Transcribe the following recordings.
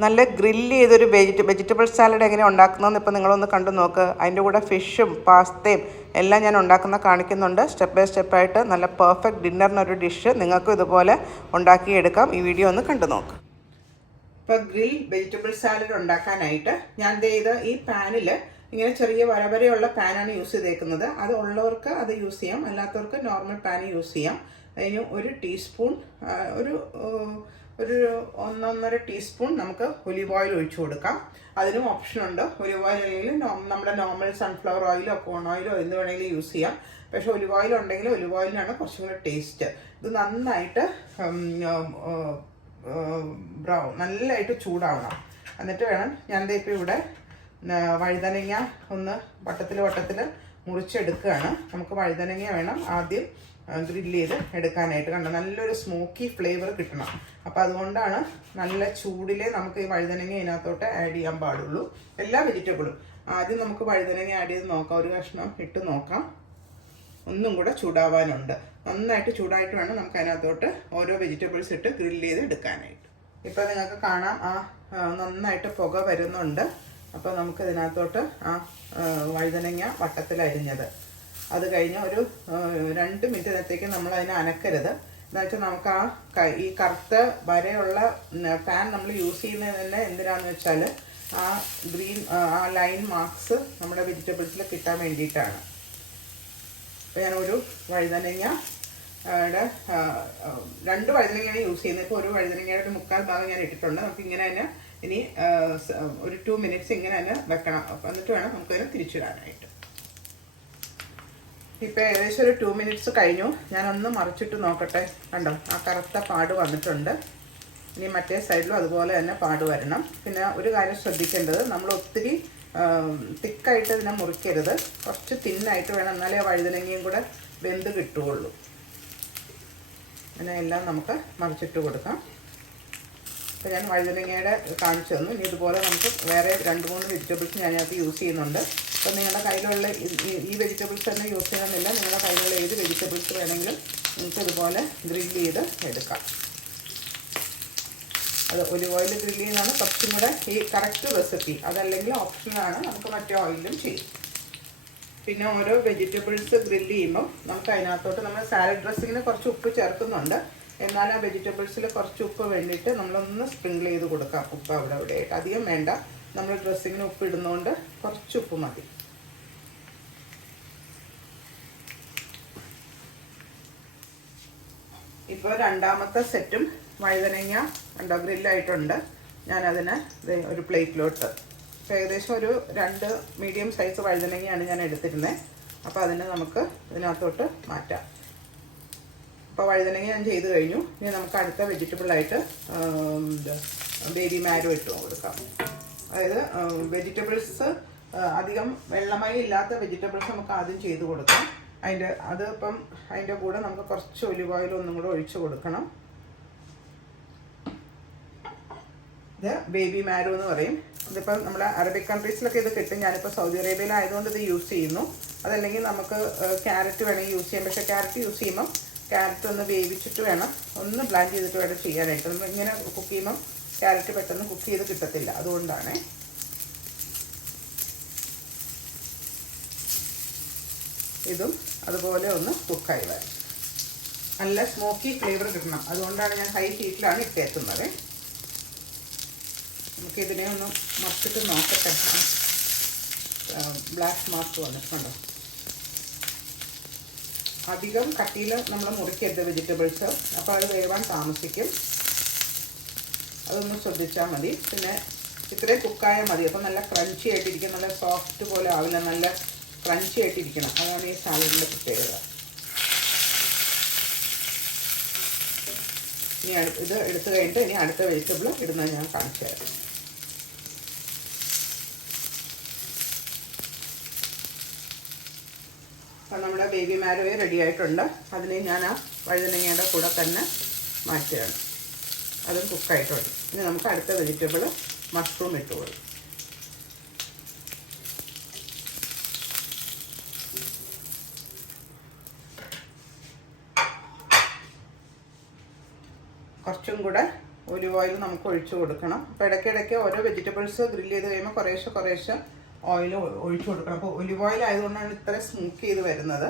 നല്ല ഗ്രില്ല് ചെയ്തൊരു vegetable salad എങ്ങനെ ഉണ്ടാക്കുന്നതെന്ന് ഇപ്പോൾ നിങ്ങളൊന്ന് കണ്ടു നോക്ക്. അതിൻ്റെ കൂടെ ഫിഷും പാസ്തയും എല്ലാം ഞാൻ ഉണ്ടാക്കുന്ന കാണിക്കുന്നുണ്ട്. സ്റ്റെപ്പ് ബൈ സ്റ്റെപ്പായിട്ട് നല്ല പെർഫെക്റ്റ് ഡിന്നറിനൊരു ഡിഷ് നിങ്ങൾക്കും ഇതുപോലെ ഉണ്ടാക്കിയെടുക്കാം. ഈ വീഡിയോ ഒന്ന് കണ്ടു നോക്ക്. ഇപ്പോൾ ഗ്രിൽ വെജിറ്റബിൾ സാലഡ് ഉണ്ടാക്കാനായിട്ട് ഞാൻ ചെയ്ത് ഈ പാനിൽ ഇങ്ങനെ ചെറിയ വരവരെയുള്ള പാനാണ് യൂസ് ചെയ്തേക്കുന്നത്. അത് ഉള്ളവർക്ക് അത് യൂസ് ചെയ്യാം, അല്ലാത്തവർക്ക് നോർമൽ പാൻ യൂസ് ചെയ്യാം. അതിന് ഒരു ടീസ്പൂൺ ഒരു 1.5 ടീസ്പൂൺ നമുക്ക് ഒലിവ് ഓയിൽ ഒഴിച്ചു കൊടുക്കാം. അതിനും ഓപ്ഷനുണ്ട്. ഒലിവ് ഓയിൽ അല്ലെങ്കിൽ നമ്മുടെ നോർമൽ സൺഫ്ലവർ ഓയിലോ കോൺ ഓയിലോ എന്ത് വേണമെങ്കിലും യൂസ് ചെയ്യാം. പക്ഷേ ഒലിവ് ഓയിൽ ഉണ്ടെങ്കിൽ ഒലിവ് ഓയിലിനാണ് കുറച്ചും കൂടെ ടേസ്റ്റ്. ഇത് നന്നായിട്ട് നല്ലതായിട്ട് ചൂടാവണം. എന്നിട്ട് വേണം ഞാൻ ഇപ്പോൾ ഇവിടെ വഴുതനങ്ങ ഒന്ന് വട്ടത്തിൽ മുറിച്ചെടുക്കുകയാണ്. നമുക്ക് വഴുതനങ്ങ വേണം ആദ്യം ഗ്രില്ല് ചെയ്ത് എടുക്കാനായിട്ട്. കണ്ടോ, നല്ലൊരു സ്മോക്കി ഫ്ലേവർ കിട്ടണം. അപ്പോൾ അതുകൊണ്ടാണ് നല്ല ചൂടിലേ നമുക്ക് ഈ വഴുതനങ്ങ ഇതിനകത്തോട്ട് ആഡ് ചെയ്യാൻ പാടുള്ളൂ. എല്ലാ വെജിറ്റബിളും ആദ്യം നമുക്ക് വഴുതനങ്ങ ആഡ് ചെയ്ത് നോക്കാം. ഒരു കഷ്ണം ഇട്ട് നോക്കാം. ഒന്നും കൂടെ ചൂടാവാനുണ്ട്. നന്നായിട്ട് ചൂടായിട്ട് വേണം നമുക്ക് അതിനകത്തോട്ട് ഓരോ വെജിറ്റബിൾസ് ഇട്ട് ഗ്രില്ല് ചെയ്ത് എടുക്കാനായിട്ട്. ഇപ്പോൾ നിങ്ങൾക്ക് കാണാം നന്നായിട്ട് പുക വരുന്നുണ്ട്. അപ്പോൾ നമുക്ക് ഇതിനകത്തോട്ട് വഴുതനങ്ങ വട്ടത്തിലരിഞ്ഞത് അത് കഴിഞ്ഞ് ഒരു 2 മിനിറ്റിനകത്തേക്ക് നമ്മൾ അതിനെ അനക്കരുത്. എന്നുവെച്ചാൽ നമുക്ക് ഈ കറുത്ത വരയുള്ള പാൻ നമ്മൾ യൂസ് ചെയ്യുന്നത് തന്നെ എന്തിനാന്ന് വെച്ചാൽ ഗ്രീൻ ലൈൻ മാർക്സ് നമ്മുടെ വെജിറ്റബിൾസിൽ കിട്ടാൻ വേണ്ടിയിട്ടാണ്. അപ്പോൾ ഞാനൊരു വഴുതനങ്ങ 2 വഴുതനങ്ങയാണ് യൂസ് ചെയ്യുന്നത്. ഇപ്പോൾ ഒരു വഴുതനങ്ങയുടെ 1/4 ഭാഗം ഞാൻ ഇട്ടിട്ടുണ്ട്. നമുക്ക് ഇങ്ങനെ തന്നെ ഇനി ഒരു 2 മിനിറ്റ്സ് ഇങ്ങനെ തന്നെ വെക്കണം. എന്നിട്ട് വേണം നമുക്കതിന് തിരിച്ചിടാനായിട്ട്. ഇപ്പോൾ ഏകദേശം ഒരു 2 മിനിറ്റ്സ് കഴിഞ്ഞു. ഞാനൊന്ന് മറിച്ചിട്ട് നോക്കട്ടെ. കണ്ടോ, ആ കറുത്ത പാട് വന്നിട്ടുണ്ട്. ഇനി മറ്റേ സൈഡിലും അതുപോലെ തന്നെ പാട് വരണം. പിന്നെ ഒരു കാര്യം ശ്രദ്ധിക്കേണ്ടത്, നമ്മൾ ഒത്തിരി തിക്കായിട്ട് ഇതിനെ മുറിക്കരുത്. കുറച്ച് തിന്നായിട്ട് വേണം, എന്നാലേ ആ വഴുതനങ്ങയും കൂടെ വെന്ത് കിട്ടുകയുള്ളൂ. അങ്ങനെ എല്ലാം നമുക്ക് മറിച്ചിട്ട് കൊടുക്കാം. അപ്പോൾ ഞാൻ വഴുതനങ്ങയുടെ കാണിച്ചു തന്നു. ഇനി ഇതുപോലെ നമുക്ക് വേറെ 2-3 വെജിറ്റബിൾസ് ഞാനകത്ത് യൂസ് ചെയ്യുന്നുണ്ട്. അപ്പോൾ നിങ്ങളുടെ കയ്യിലുള്ള ഈ വെജിറ്റബിൾസ് തന്നെ യൂസ് ചെയ്യണമെന്നില്ല. നിങ്ങളുടെ കയ്യിലുള്ള ഏത് വെജിറ്റബിൾസ് വേണമെങ്കിലും നിങ്ങൾക്ക് ഇതുപോലെ ഗ്രില്ല് ചെയ്ത് എടുക്കാം. അത് ഒലിവ് ഓയിൽ ഗ്രില്ല് ചെയ്യുന്നതാണ് കുറച്ചും കൂടെ ഈ കറക്റ്റ് റെസിപ്പി. അതല്ലെങ്കിൽ ഓപ്ഷനാണ്, നമുക്ക് മറ്റേ ഓയിലും ചെയ്യും. പിന്നെ ഓരോ വെജിറ്റബിൾസ് ഗ്രില്ല് ചെയ്യുമ്പോൾ നമുക്ക് അതിനകത്തോട്ട് നമ്മൾ സാലഡ് ഡ്രസ്സിങ്ങിന് കുറച്ച് ഉപ്പ് ചേർക്കുന്നുണ്ട്. എന്നാൽ ആ വെജിറ്റബിൾസിൽ കുറച്ച് ഉപ്പ് വേണ്ടിയിട്ട് നമ്മളൊന്ന് സ്പ്രിങ്കിൾ ചെയ്ത് കൊടുക്കാം. ഉപ്പ് അവിടെ ആയിട്ട് അധികം വേണ്ട. നമ്മൾ ഡ്രസ്സിങ്ങിന് ഉപ്പ് ഇടുന്നതുകൊണ്ട് കുറച്ച് ഉപ്പ് മതി. ഇപ്പോൾ രണ്ടാമത്തെ സെറ്റും വഴുതനങ്ങ കണ്ടോ ഗ്രില്ലായിട്ടുണ്ട്. ഞാനതിന് ഒരു പ്ലേറ്റിലോട്ട് ഏകദേശം ഒരു 2 മീഡിയം സൈസ് വഴുതനങ്ങയാണ് ഞാൻ എടുത്തിരുന്നത്. അപ്പോൾ അതിനെ നമുക്ക് ഇതിനകത്തോട്ട് മാറ്റാം. അപ്പോൾ വഴുതനങ്ങ ഞാൻ ചെയ്ത് കഴിഞ്ഞു. ഇനി നമുക്ക് അടുത്ത വെജിറ്റബിളായിട്ട് ബേബി മാരോ ഇട്ട് കൊടുക്കാം. അതായത് വെജിറ്റബിൾസ് അധികം വെള്ളമയം ഇല്ലാത്ത വെജിറ്റബിൾസ് നമുക്ക് ആദ്യം ചെയ്ത് കൊടുക്കാം. അതിൻ്റെ കൂടെ നമുക്ക് കുറച്ച് ഒലിവ് ഓയിൽ ഒന്നും കൂടെ ഒഴിച്ച് കൊടുക്കണം. ഇത് ബേബി മാരോ എന്ന് പറയും. ഇതിപ്പം നമ്മുടെ അറബിക് കൺട്രീസിലൊക്കെ ഇത് കിട്ടും. ഞാനിപ്പോൾ സൗദി അറേബ്യയിലായതുകൊണ്ട് ഇത് യൂസ് ചെയ്യുന്നു. അതല്ലെങ്കിൽ നമുക്ക് ക്യാരറ്റ് വേണമെങ്കിൽ യൂസ് ചെയ്യാം. പക്ഷേ ക്യാരറ്റ് യൂസ് ചെയ്യുമ്പം ക്യാരറ്റ് ഒന്ന് വേവിച്ചിട്ട് വേണം, ഒന്ന് ബ്ലാൻഡ് ചെയ്തിട്ട് വേണം ചെയ്യാനായിട്ട്. നമ്മൾ ഇങ്ങനെ കുക്ക് ചെയ്യുമ്പം ക്യാരറ്റ് പെട്ടെന്ന് കുക്ക് ചെയ്ത് കിട്ടത്തില്ല. അതുകൊണ്ടാണ് ഇതും അതുപോലെ ഒന്ന് കുക്കായി വരും. നല്ല സ്മോക്കി ഫ്ലേവർ കിട്ടണം. അതുകൊണ്ടാണ് ഞാൻ ഹൈ ഹീറ്റിലാണ് ഇട്ടേക്കുന്നത്. നമുക്കിതിനെ ഒന്ന് മറിച്ചിട്ട് നോക്കട്ടെ. ബ്ലാക്ക് മാർക്ക് വന്നിട്ടുണ്ടോ? അധികം കട്ടിയിൽ നമ്മൾ മുറിക്കരുത് വെജിറ്റബിൾസ്. അപ്പോൾ അത് വേവാൻ താമസിക്കും. അതൊന്ന് ശ്രദ്ധിച്ചാൽ മതി. പിന്നെ ഇത്രയും കുക്കായാൽ മതി. അപ്പോൾ നല്ല ക്രഞ്ചി ആയിട്ടിരിക്കും. നല്ല സോഫ്റ്റ് പോലെ ആവില്ല, നല്ല ക്രഞ്ചി ആയിട്ടിരിക്കണം. അതാണ് ഈ സാലഡിൻ്റെ പ്രത്യേകത. ഇനി ഇത് എടുത്തു കഴിഞ്ഞിട്ട് ഇനി അടുത്ത വെജിറ്റബിൾ ഇടുന്നത് ഞാൻ കാണിച്ചു തരാം. അപ്പം നമ്മുടെ ബേബി മാരോയെ റെഡി ആയിട്ടുണ്ട്. അതിനെ ഞാൻ ആ വഴുതനങ്ങയുടെ കൂടെ തന്നെ മാറ്റുകയാണ്. അതും കുക്കായിട്ടുണ്ട്. ഇനി നമുക്ക് അടുത്ത വെജിറ്റബിൾ മഷ്റൂം ഇട്ട് കൊടുക്കും. കുറച്ചും കൂടെ ഒലിവ് ഓയിൽ നമുക്ക് ഒഴിച്ചു കൊടുക്കണം. അപ്പോൾ ഇടയ്ക്കിടയ്ക്ക് ഓരോ വെജിറ്റബിൾസ് ഗ്രില്ല് ചെയ്ത് കഴിയുമ്പോൾ കുറേശ്ശെ ഓയിൽ ഒഴിച്ചു കൊടുക്കണം. അപ്പോൾ ഒലിവ് ഓയിൽ ആയതുകൊണ്ടാണ് ഇത്ര സ്മൂക്ക് ചെയ്ത് വരുന്നത്.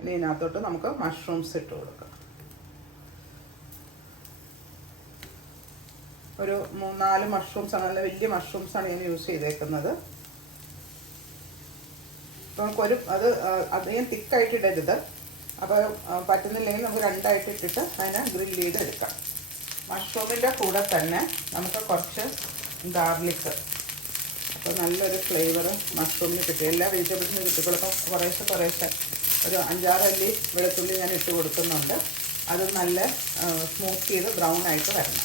ഇനി ഇതിനകത്തോട്ട് നമുക്ക് മഷ്റൂംസ് ഇട്ട് കൊടുക്കാം. ഒരു 3-4 മഷ്റൂംസാണ്, നല്ല വലിയ മഷ്റൂംസാണ് ഞാൻ യൂസ് ചെയ്തേക്കുന്നത്. അപ്പോൾ നമുക്കൊരു അധികം തിക്കായിട്ട് ഇടരുത്. അപ്പോൾ പറ്റുന്നില്ലെങ്കിൽ നമുക്ക് 2ആയിട്ട് ഇട്ടിട്ട് അതിനെ ഗ്രില്ല് ചെയ്തെടുക്കാം. മഷ്റൂമിൻ്റെ കൂടെ തന്നെ നമുക്ക് കുറച്ച് ഗാർലിക്, അപ്പോൾ നല്ലൊരു ഫ്ലേവർ മഷ്റൂമിന് കിട്ടും. എല്ലാ വെജിറ്റബിൾസിനും കിട്ടുമ്പോൾ അപ്പോൾ കുറേശ്ശെ ഒരു 5-6 അല്ലി വെളുത്തുള്ളി ഞാൻ ഇട്ട് കൊടുക്കുന്നുണ്ട്. അത് നല്ല സ്മോക്ക് ചെയ്ത് ബ്രൗൺ ആയിട്ട് വരണം.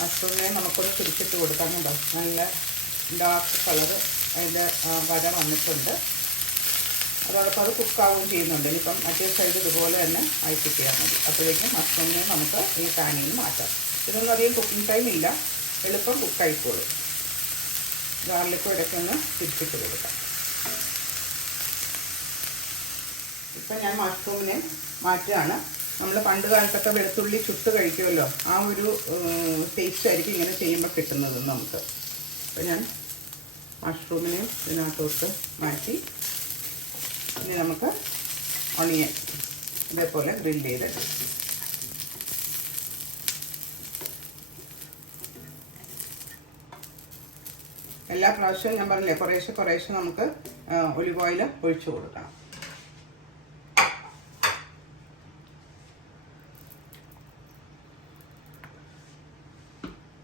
മഷ്റൂമിനെ നമുക്കൊന്ന് തിരിച്ചിട്ട് കൊടുക്കാനുണ്ടോ, നല്ല ഡാർക്ക് കളറ് അതിൻ്റെ വര വന്നിട്ടുണ്ട്. അതോടൊപ്പം അത് കുക്കാവുകയും ചെയ്യുന്നുണ്ട്. ഇനിയിപ്പം മറ്റേ സൈഡ് ഇതുപോലെ തന്നെ ആയി കിട്ടിയാൽ മതി. അപ്പോഴേക്കും മഷ്റൂമിനെ നമുക്ക് ഈ പാനിൽ നിന്ന് മാറ്റാം. ഇതൊന്നും അധികം കുക്കിംഗ് ടൈം ഇല്ല, എളുപ്പം കുക്കായിക്കോളും. ഗാർലിക്കും ഇടയ്ക്കൊന്ന് തിരിച്ചിട്ട് കൊടുക്കാം. ഇപ്പം ഞാൻ മഷ്റൂമിനെ മാറ്റുകയാണ്. നമ്മൾ പണ്ട് കാലത്തൊക്കെ വെളുത്തുള്ളി ചുട്ട് കഴിക്കുമല്ലോ, ആ ഒരു ടേസ്റ്റ് ആയിരിക്കും ഇങ്ങനെ ചെയ്യുമ്പോൾ കിട്ടുന്നത് നമുക്ക്. അപ്പോൾ ഞാൻ മഷ്റൂമിനെ ഇതിനകത്തോട്ട് മാറ്റി ഇനി നമുക്ക് ഒണിയൻ ഇതേപോലെ ഗ്രില്ല് ചെയ്തെടുക്കാം. എല്ലാ പ്രാവശ്യവും ഞാൻ പറഞ്ഞില്ലേ കുറേശ്ശെ നമുക്ക് ഒലിവ് ഓയിൽ ഒഴിച്ചു കൊടുക്കണം.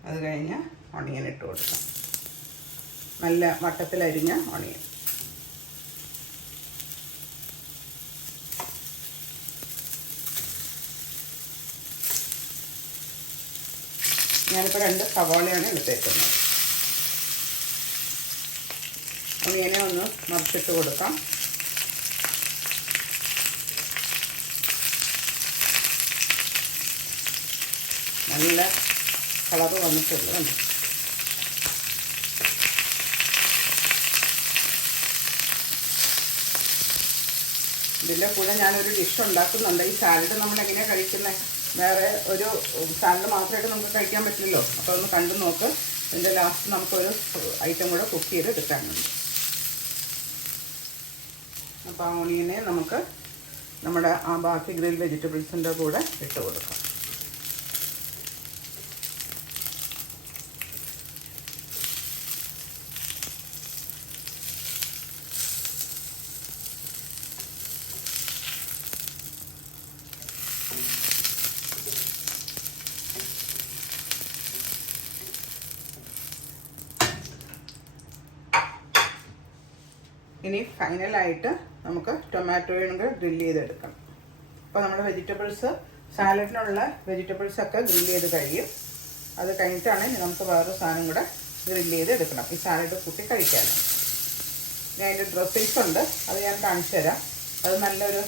അത് കഴിഞ്ഞ് ഒണിയൻ ഇട്ട് കൊടുക്കാം. നല്ല വട്ടത്തിലരിഞ്ഞ ഒണിയൻ. ഞാനിപ്പോൾ 2 സവാളയാണ് എടുത്തേക്കുന്നത്. ഒണിയനെ ഒന്ന് മറിച്ചിട്ട് കൊടുക്കാം. നല്ല കളറ് വന്നിട്ടുള്ളതുണ്ട്. ഇതിൻ്റെ കൂടെ ഞാനൊരു ഡിഷ് ഉണ്ടാക്കുന്നുണ്ട്. ഈ സാലഡ് നമ്മളെങ്ങനെയാണ് കഴിക്കുന്നത്, വേറെ ഒരു സാലഡ് മാത്രമായിട്ട് നമുക്ക് കഴിക്കാൻ പറ്റില്ലല്ലോ. അപ്പോൾ ഒന്ന് കണ്ടു നോക്ക്. ഇതിൻ്റെ ലാസ്റ്റ് നമുക്കൊരു ഐറ്റം കൂടെ കുക്ക് ചെയ്ത് എടുക്കാനുണ്ട്. അപ്പോൾ ആ ഓണിയനെ നമുക്ക് നമ്മുടെ ആ ബാക്കി ഗ്രിൽ വെജിറ്റബിൾസിൻ്റെ കൂടെ ഇട്ട് കൊടുക്കാം. ഇനി ഫൈനലായിട്ട് നമുക്ക് ടൊമാറ്റോയും കൂടെ ഗ്രില്ല് ചെയ്തെടുക്കണം. അപ്പോൾ നമ്മുടെ വെജിറ്റബിൾസ്, സാലഡിനുള്ള വെജിറ്റബിൾസൊക്കെ ഗ്രില്ല് ചെയ്ത് കഴിയും. അത് കഴിഞ്ഞിട്ടാണ് നമുക്ക് വേറൊരു സാധനം കൂടെ ഗ്രില്ല് ചെയ്ത് എടുക്കണം ഈ സാലഡ് കൂട്ടി കഴിക്കാനാണ്. ഞാൻ അതിൻ്റെ ഡ്രസ്സിങ്സ് ഉണ്ട്, അത് ഞാൻ കാണിച്ചു തരാം. അത് നല്ലൊരു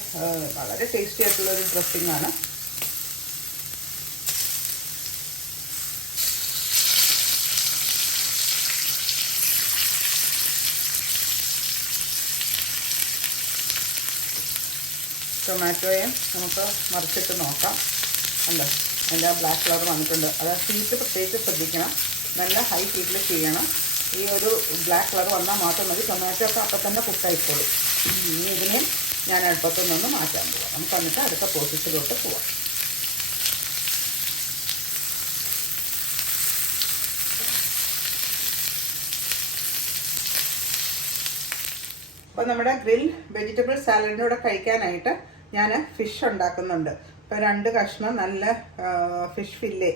വളരെ ടേസ്റ്റി ആയിട്ടുള്ളൊരു ഡ്രസ്സിങ്ങാണ്. ടൊമാറ്റോയും നമുക്ക് മറിച്ചിട്ട് നോക്കാം. അല്ലോ അതിൻ്റെ ബ്ലാക്ക് കളർ വന്നിട്ടുണ്ട്. അത് ഹീറ്റ് പ്രത്യേകിച്ച് ശ്രദ്ധിക്കണം, നല്ല ഹൈ ഹീറ്റിൽ ചെയ്യണം. ഈ ഒരു ബ്ലാക്ക് കളർ വന്നാൽ മാത്രം മതി. ടൊമാറ്റോ ഒക്കെ അപ്പം തന്നെ കുക്കായിക്കോളും. ഇനി ഇതിനെ ഞാൻ അടുപ്പത്തുനിന്ന് മാറ്റാൻ പോവാം. നമുക്ക് എന്നിട്ട് അടുത്ത പ്രോസസ്സിലോട്ട് പോവാം. അപ്പോൾ നമ്മുടെ ഗ്രിൽ വെജിറ്റബിൾ സാലഡിനൂടെ കഴിക്കാനായിട്ട് ഞാൻ ഫിഷ് ഉണ്ടാക്കുന്നുണ്ട്. ഇപ്പോൾ 2 കഷ്ണം നല്ല ഫിഷ് ഫില്ലേ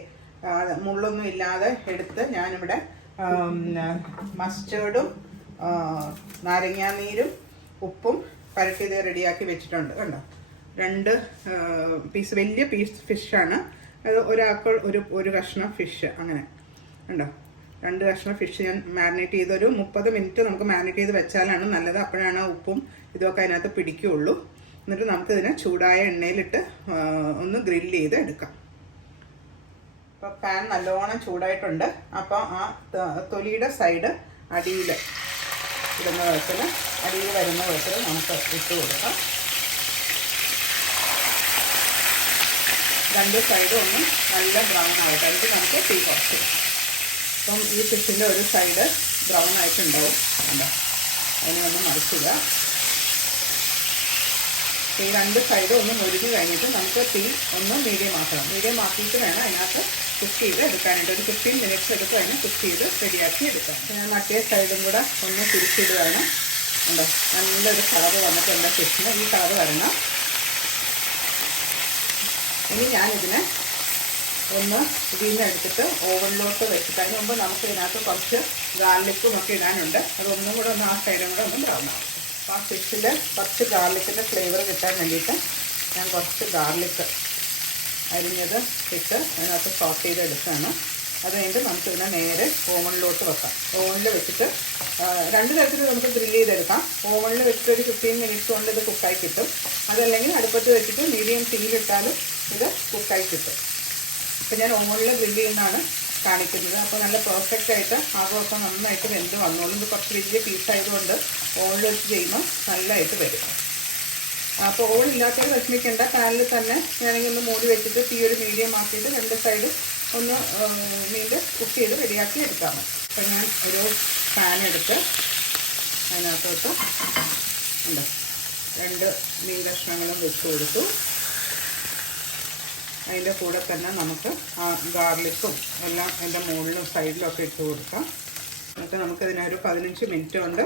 മുള്ളൊന്നും ഇല്ലാതെ എടുത്ത് ഞാനിവിടെ മസ്റ്റേർഡും നാരങ്ങാനീരും ഉപ്പും പരട്ടി ഇത് റെഡിയാക്കി വെച്ചിട്ടുണ്ട്. കണ്ടോ, 2 പീസ് വലിയ പീസ് ഫിഷാണ്. അത് ഒരാൾക്ക് ഒരു കഷ്ണം ഫിഷ്, അങ്ങനെ കണ്ടോ. 2 കഷ്ണം ഫിഷ് ഞാൻ മാരിനേറ്റ് ചെയ്ത് ഒരു 30 മിനിറ്റ് നമുക്ക് മാരിനേറ്റ് ചെയ്ത് വെച്ചാലാണ് നല്ലത്. അപ്പോഴാണ് ഉപ്പും ഇതൊക്കെ അതിനകത്ത് പിടിക്കുകയുള്ളൂ. എന്നിട്ട് നമുക്കിതിനെ ചൂടായ എണ്ണയിലിട്ട് ഒന്ന് ഗ്രില്ല് ചെയ്ത് എടുക്കാം. അപ്പോൾ പാൻ നല്ലോണം ചൂടായിട്ടുണ്ട്. അപ്പോൾ ആ തൊലിയുടെ സൈഡ് അടിയിൽ വരുന്ന വിധത്തിൽ നമുക്ക് ഇട്ട് കൊടുക്കാം. രണ്ട് സൈഡും ഒന്ന് നല്ല ബ്രൗൺ ആയിട്ട് അതിന് നമുക്ക് തീ കുറച്ച്. അപ്പം ഈ ഫിഷിൻ്റെ ഒരു സൈഡ് ബ്രൗൺ ആയിട്ടുണ്ടാവും. എന്താ അതിനെ ഒന്ന് മറിച്ചിടുക. ഈ രണ്ട് സൈഡും ഒന്ന് മുരിഞ്ഞ് കഴിഞ്ഞിട്ട് നമുക്ക് തീ ഒന്ന് മീഡിയം ആക്കണം. മീഡിയം ആക്കിയിട്ട് വേണം അതിനകത്ത് കുക്ക് ചെയ്ത് എടുക്കാനായിട്ട്. ഒരു 15 മിനിറ്റ്സ് എടുത്ത് അതിനെ കുക്ക് ചെയ്ത് റെഡിയാക്കി എടുക്കാം. ഞാൻ മറ്റേ സൈഡും കൂടെ ഒന്ന് തിരിച്ചിടുകയാണ്. ഉണ്ടോ നല്ലൊരു കളറ് വന്നിട്ട് എൻ്റെ ഫിഷിന് ഈ കളറ് വരണം. ഇനി ഞാനിതിനെ ഒന്ന് ഇതിൽ നിന്ന് എടുത്തിട്ട് ഓവനിലോട്ട് വെച്ചിട്ട് അതിന് മുമ്പ് നമുക്ക് ഇതിനകത്ത് കുറച്ച് ഗാർലിക്കും ഒക്കെ ഇടാനുണ്ട്. അതൊന്നും കൂടെ ഒന്ന് ആ സൈഡും കൂടെ ഒന്ന് ബ്രൗൺ ആവും. അപ്പോൾ ആ ഫിഷിൽ കുറച്ച് ഗാർലിക്കിൻ്റെ ഫ്ലേവർ കിട്ടാൻ വേണ്ടിയിട്ട് ഞാൻ കുറച്ച് ഗാർലിക്ക് അരിഞ്ഞത് ഇട്ട് അതിനകത്ത് സോട്ട് ചെയ്തെടുക്കുകയാണ്. അത് കഴിഞ്ഞിട്ട് നമുക്കിതിനെ നേരെ ഓവനിലോട്ട് വെക്കാം. ഓവനിൽ വെച്ചിട്ട് രണ്ട് തരത്തിൽ നമുക്ക് ഗ്രില്ല് ചെയ്തെടുക്കാം. ഓവനിൽ വെച്ചിട്ട് ഒരു 15 മിനിറ്റ്സ് കൊണ്ട് ഇത് കുക്കായി കിട്ടും. അതല്ലെങ്കിൽ അടുപ്പത്ത് വെച്ചിട്ട് മീഡിയം തീയിലിട്ടാലും ഇത് കുക്കായി കിട്ടും. അപ്പോൾ ഞാൻ ഓവനിൽ ഗ്രില്ല് ചെയ്യുന്നതാണ് കാണിക്കുന്നത്. അപ്പോൾ നല്ല പെർഫെക്റ്റ് ആയിട്ട് ആകമൊക്കെ നന്നായിട്ട് വെന്ത് വന്നോളും. ഇത് കുറച്ച് വലിയ പീസായതുകൊണ്ട് ഓവനിൽ വെച്ച് ചെയ്യുമ്പോൾ നല്ലതായിട്ട് വരും. അപ്പോൾ ഓവൻ ഇല്ലാത്തവർ വിഷമിക്കേണ്ട. പാനിൽ തന്നെ ഞാനെങ്കിൽ ഒന്ന് മൂടി വെച്ചിട്ട് തീ ഒരു മീഡിയം ആക്കിയിട്ട് രണ്ട് സൈഡ് ഒന്ന് മീൻ്റെ കുക്ക് ചെയ്ത് റെഡിയാക്കി എടുക്കാം. അപ്പോൾ ഞാൻ ഒരു പാൻ എടുത്ത് അതിനകത്തോട്ട് ഉണ്ട് 2 മീൻ കഷ്ണങ്ങളും വെച്ച് കൊടുത്തു. അതിൻ്റെ കൂടെ തന്നെ നമുക്ക് ആ ഗാർലിക്കും എല്ലാം എൻ്റെ മുകളിലും സൈഡിലും ഒക്കെ ഇട്ട് കൊടുക്കാം. എന്നിട്ട് നമുക്കിതിനൊരു 15 മിനിറ്റ് കൊണ്ട്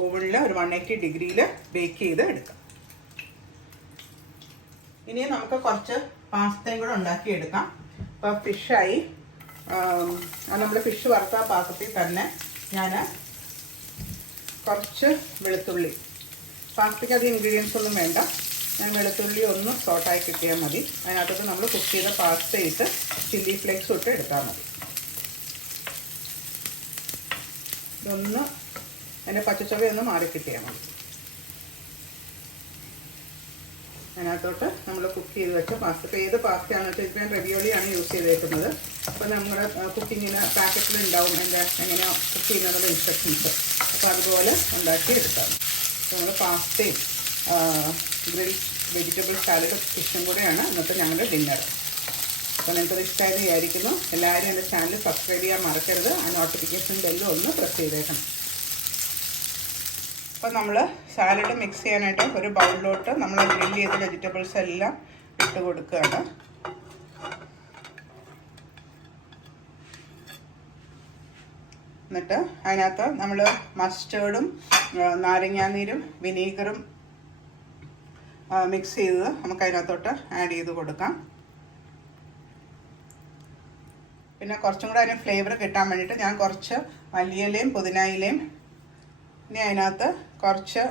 ഓവനിൽ ഒരു 180 ഡിഗ്രിയിൽ ബേക്ക് ചെയ്ത് എടുക്കാം. ഇനി നമുക്ക് കുറച്ച് പാസ്തയും കൂടെ ഉണ്ടാക്കിയെടുക്കാം. അപ്പോൾ ഫിഷായി നമ്മൾ ഫിഷ് വറുത്ത പാത്രത്തിൽ തന്നെ ഞാൻ കുറച്ച് വെളുത്തുള്ളി, പാസ്തയ്ക്ക് അധികം ഇൻഗ്രീഡിയൻസ് ഒന്നും വേണ്ട, ഞാൻ വെളുത്തുള്ളി ഒന്ന് സോട്ടായി കിട്ടിയാൽ മതി. അതിനകത്തോട്ട് നമ്മൾ കുക്ക് ചെയ്ത പാസ്ത ഇട്ട് ചില്ലി ഫ്ലേക്സ് ഇട്ട് എടുത്താൽ മതി. ഇതൊന്ന് അതിൻ്റെ പച്ചച്ചവയൊന്ന് മാറി കിട്ടിയാൽ മതി. അതിനകത്തോട്ട് നമ്മൾ കുക്ക് ചെയ്ത് വെച്ച പാസ്ത, ഇപ്പോൾ ഏത് പാസ്തയാണെന്ന് വെച്ചാൽ ഞാൻ റെവിയോളിയാണ് യൂസ് ചെയ്തേക്കുന്നത്. അപ്പോൾ നമ്മുടെ കുക്കിങ്ങിന് പാക്കറ്റിലുണ്ടാവും എൻ്റെ എങ്ങനെയാണ് കുക്ക് ചെയ്യുന്നതിനുള്ള ഇൻസ്ട്രക്ഷൻസ്. അപ്പോൾ അതുപോലെ ഉണ്ടാക്കി എടുക്കാം. അപ്പോൾ നമ്മൾ പാസ്തയും ഗ്രിൽ വെജിറ്റബിൾ സാലഡും ഫിഷും കൂടെയാണ് ഇന്നത്തെ ഞങ്ങളുടെ ഡിന്നർ. അപ്പോൾ നിങ്ങൾക്കത് ഇഷ്ടമായെന്ന് വിചാരിക്കുന്നു. എല്ലാവരും എൻ്റെ ചാനൽ സബ്സ്ക്രൈബ് ചെയ്യാൻ മറക്കരുത്. ആ നോട്ടിഫിക്കേഷൻ ബെല്ലും ഒന്ന് പ്രസ് ചെയ്തേക്കണം. അപ്പോൾ നമ്മൾ സാലഡ് മിക്സ് ചെയ്യാനായിട്ട് ഒരു ബൗളിലോട്ട് നമ്മൾ ഗ്രിൽ ചെയ്ത വെജിറ്റബിൾസ് എല്ലാം ഇട്ട് കൊടുക്കുകയാണ്. എന്നിട്ട് അതിനകത്ത് നമ്മൾ മസ്റ്റേർഡും നാരങ്ങാനീരും വിനീഗറും മിക്സ് ചെയ്ത് നമുക്ക് അതിനകത്തോട്ട് ആഡ് ചെയ്ത് കൊടുക്കാം. പിന്നെ കുറച്ചും കൂടെ അതിന് ഫ്ലേവർ കിട്ടാൻ വേണ്ടിയിട്ട് ഞാൻ കുറച്ച് മല്ലിയിലയും പുതിനയിലയും, ഇനി അതിനകത്ത് കുറച്ച്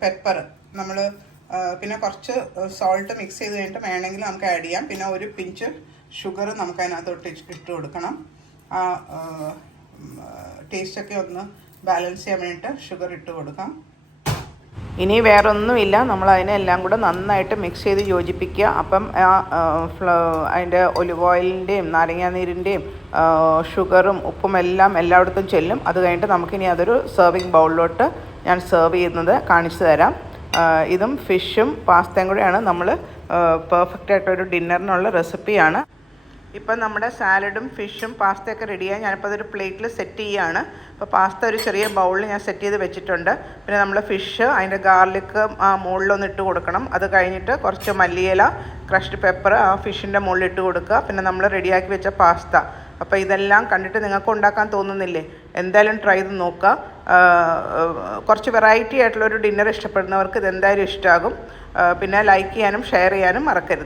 പെപ്പർ നമ്മൾ പിന്നെ കുറച്ച് സോൾട്ട് മിക്സ് ചെയ്ത് കഴിഞ്ഞിട്ട് വേണമെങ്കിൽ നമുക്ക് ആഡ് ചെയ്യാം. പിന്നെ ഒരു പിഞ്ച് ഷുഗർ നമുക്ക് അതിനകത്തോട്ട് ഇട്ട് കൊടുക്കണം. ആ ടേസ്റ്റൊക്കെ ഒന്ന് ബാലൻസ് ചെയ്യാൻ വേണ്ടിയിട്ട് ഷുഗർ ഇട്ട് കൊടുക്കാം. ഇനി വേറൊന്നുമില്ല, നമ്മൾ അതിനെല്ലാം കൂടെ നന്നായിട്ട് മിക്സ് ചെയ്ത് യോജിപ്പിക്കുക. അപ്പം അതിൻ്റെ ഒലിവ് ഓയിലിൻ്റെയും നാരങ്ങാനീരിൻ്റെയും ഷുഗറും ഉപ്പും എല്ലാം എല്ലായിടത്തും ചെല്ലും. അത് കഴിഞ്ഞിട്ട് നമുക്കിനി അതൊരു സെർവിങ് ബൗളിലോട്ട് ഞാൻ സെർവ് ചെയ്യുന്നത് കാണിച്ചു തരാം. ഇതും ഫിഷും പാസ്തയും കൂടെയാണ് നമ്മൾ പെർഫെക്റ്റ് ആയിട്ടൊരു ഡിന്നറിനുള്ള റെസിപ്പിയാണ്. ഇപ്പം നമ്മുടെ സാലഡും ഫിഷും പാസ്തയൊക്കെ റെഡിയായി. ഞാനിപ്പോൾ അതൊരു പ്ലേറ്റിൽ സെറ്റ് ചെയ്യുകയാണ്. അപ്പോൾ പാസ്ത ഒരു ചെറിയ ബൗളിൽ ഞാൻ സെറ്റ് ചെയ്ത് വെച്ചിട്ടുണ്ട്. പിന്നെ നമ്മൾ ഫിഷ് അതിൻ്റെ ഗാർലിക്ക് ആ മുകളിലൊന്ന് ഇട്ട് കൊടുക്കണം. അത് കഴിഞ്ഞിട്ട് കുറച്ച് മല്ലിയില, ക്രഷ്ഡ് പെപ്പർ ആ ഫിഷിൻ്റെ മുകളിൽ ഇട്ട് കൊടുക്കുക. പിന്നെ നമ്മൾ റെഡിയാക്കി വെച്ച പാസ്ത. അപ്പോൾ ഇതെല്ലാം കണ്ടിട്ട് നിങ്ങൾക്ക് ഉണ്ടാക്കാൻ തോന്നുന്നില്ലേ? എന്തായാലും ട്രൈ ചെയ്ത് നോക്കുക. കുറച്ച് വെറൈറ്റി ആയിട്ടുള്ളൊരു ഡിന്നർ ഇഷ്ടപ്പെടുന്നവർക്ക് ഇതെന്തായാലും ഇഷ്ടമാകും. പിന്നെ ലൈക്ക് ചെയ്യാനും ഷെയർ ചെയ്യാനും മറക്കരുത്.